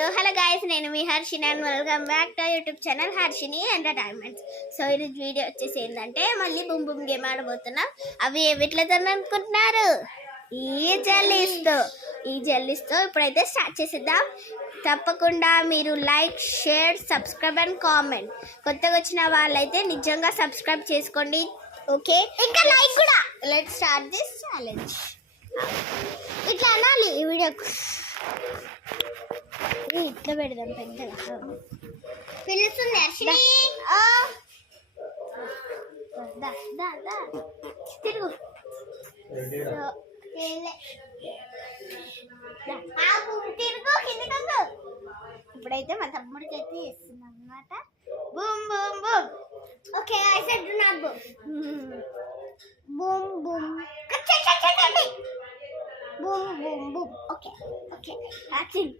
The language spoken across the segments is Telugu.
సో హలో గాయస్, నేను మీ Harshini and welcome back to YouTube channel Harshini entertainments. So ఈరోజు వీడియో వచ్చేసి ఏంటంటే మళ్ళీ బుమ్ బుమ్ గేమ్ ఆడబోతున్నాం. అవి ఎట్లతో అనుకుంటున్నారు? ఈ జెల్లీస్తో ఇప్పుడైతే స్టార్ట్ చేసేద్దాం. తప్పకుండా మీరు like, share, subscribe and comment. కొత్తగా వచ్చిన వాళ్ళైతే నిజంగా సబ్స్క్రైబ్ చేసుకోండి, ఓకే? ఇంకా లైక్ కూడా. Let's start this challenge. ఇట్లా అనాలి ఈ వీడియోకు. ఇట్లా పెడదాం పెద్దగా. పిలుస్తుంది హర్షిని. తిరుగు. తిరుగు కిందకు. ఇప్పుడైతే మా తమ్ముడికి అయితే ఇస్తున్నాం అన్నమాట. Boom boom boom. Okay, I said do not boom. Boom boom. Boom boom boom. Okay okay, action.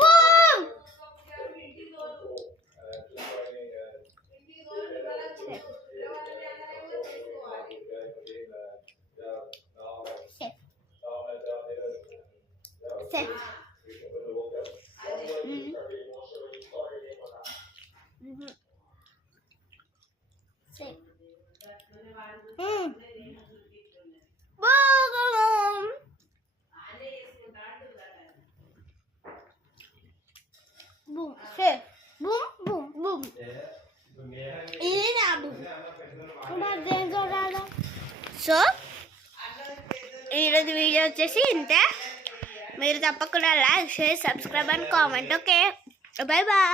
Boom! Set. Set. Boom! Boom. Set. Boom, boom, boom. Ini nak boom. So ఈరోజు వీడియో వచ్చేసి ఇంతే. మీరు తప్పకుండా like, share, subscribe and comment, okay? Bye bye.